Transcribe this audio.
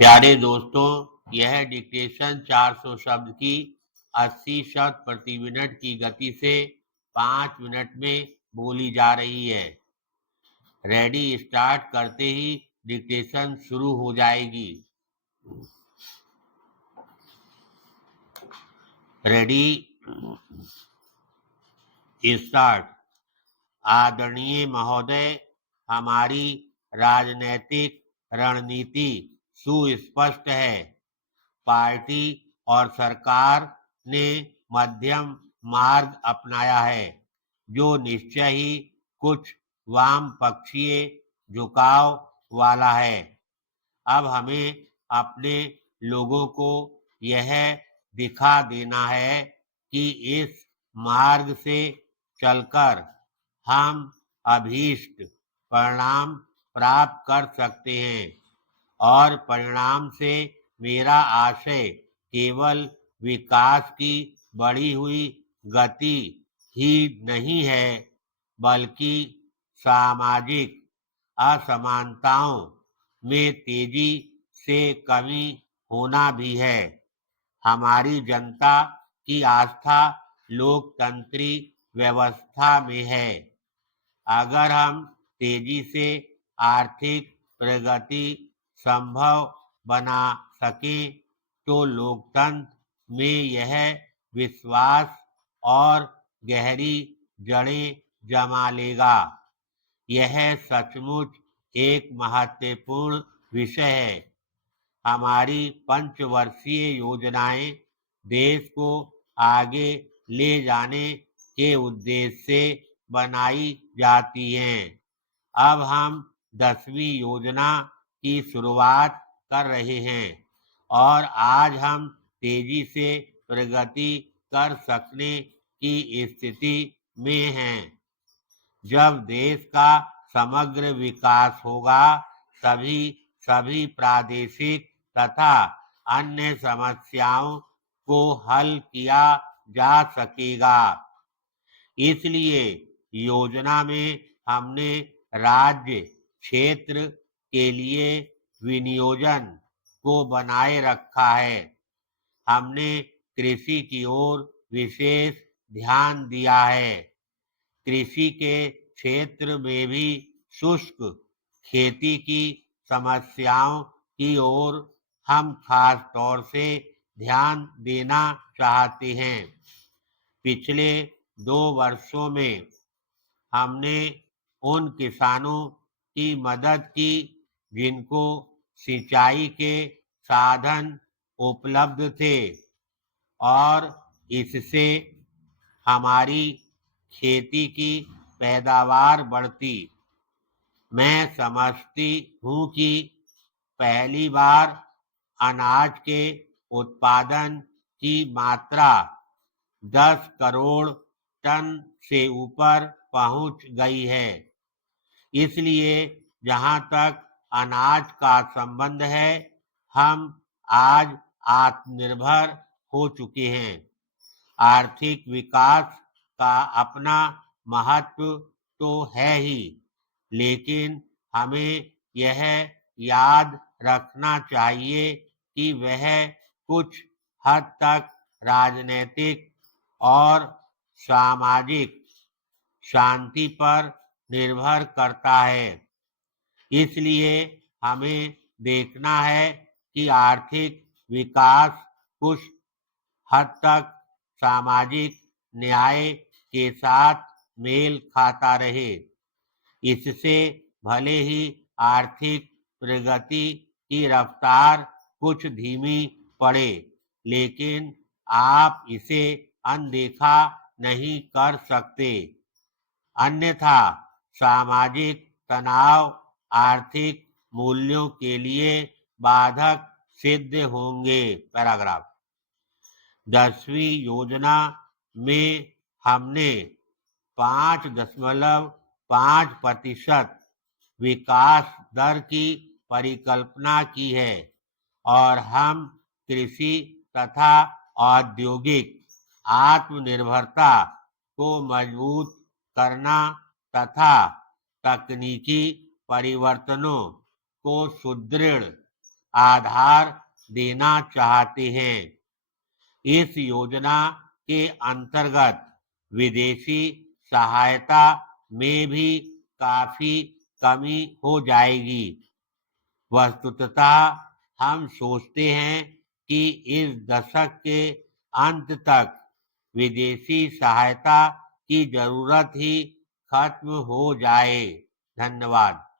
प्यारे दोस्तों, यह डिक्टेशन 400 शब्द की 80 शब्द प्रति मिनट की गति से 5 मिनट में बोली जा रही है। रेडी स्टार्ट करते ही डिक्टेशन शुरू हो जाएगी। Ready start. आदरणीय महोदय, हमारी राजनैतिक रणनीति सुस्पष्ट है। पार्टी और सरकार ने मध्यम मार्ग अपनाया है, जो निश्चय ही कुछ वाम पक्षीय झुकाव वाला है। अब हमें अपने लोगों को यह दिखा देना है कि इस मार्ग से चलकर हम अभीष्ट परिणाम प्राप्त कर सकते हैं, और परिणाम से मेरा आशय केवल विकास की बढ़ी हुई गति ही नहीं है, बल्कि सामाजिक असमानताओं में तेजी से कमी होना भी है। हमारी जनता की आस्था लोकतंत्री व्यवस्था में है। अगर हम तेजी से आर्थिक प्रगति संभव बना सकें, तो लोकतंत्र में यह विश्वास और गहरी जड़ें जमा लेगा। यह सचमुच एक महत्वपूर्ण विषय है। हमारी पंचवर्षीय योजनाएं देश को आगे ले जाने के उद्देश्य से बनाई जाती हैं। अब हम 10वीं योजना की शुरुआत कर रहे हैं, और आज हम तेजी से प्रगति कर सकने की स्थिति में हैं। जब देश का समग्र विकास होगा, तभी सभी प्रादेशिक तथा अन्य समस्याओं को हल किया जा सकेगा। इसलिए योजना में हमने राज्य क्षेत्र के लिए विनियोजन को बनाए रखा है। हमने कृषि की ओर विशेष ध्यान दिया है। कृषि के क्षेत्र में भी शुष्क खेती की समस्याओं की ओर हम खास तौर से ध्यान देना चाहते हैं। पिछले 2 वर्षों में हमने उन किसानों की मदद की जिनको सिंचाई के साधन उपलब्ध थे, और इससे हमारी खेती की पैदावार बढ़ती। मैं समझती हूँ कि पहली बार अनाज के उत्पादन की मात्रा 10 करोड़ टन से ऊपर पहुंच गई है। इसलिए जहां तक अनाज का संबंध है, हम आज आत्मनिर्भर हो चुके हैं। आर्थिक विकास का अपना महत्व तो है ही, लेकिन हमें यह याद रखना चाहिए कि वह कुछ हद तक राजनीतिक और सामाजिक शांति पर निर्भर करता है। इसलिए हमें देखना है कि आर्थिक विकास कुछ हद तक सामाजिक न्याय के साथ मेल खाता रहे। इससे भले ही आर्थिक प्रगति की रफ्तार कुछ धीमी पड़े, लेकिन आप इसे अनदेखा नहीं कर सकते। अन्यथा सामाजिक तनाव आर्थिक मूल्यों के लिए बाधक सिद्ध होंगे। पैराग्राफ। 10वीं योजना में हमने 5.5% विकास दर की परिकल्पना की है, और हम कृषि तथा औद्योगिक आत्मनिर्भरता को मजबूत करना तथा तकनीकी परिवर्तनों को सुदृढ़ आधार देना चाहते हैं। इस योजना के अंतर्गत विदेशी सहायता में भी काफी कमी हो जाएगी। वस्तुतः हम सोचते हैं कि इस दशक के अंत तक विदेशी सहायता की जरूरत ही खत्म हो जाए। धन्यवाद।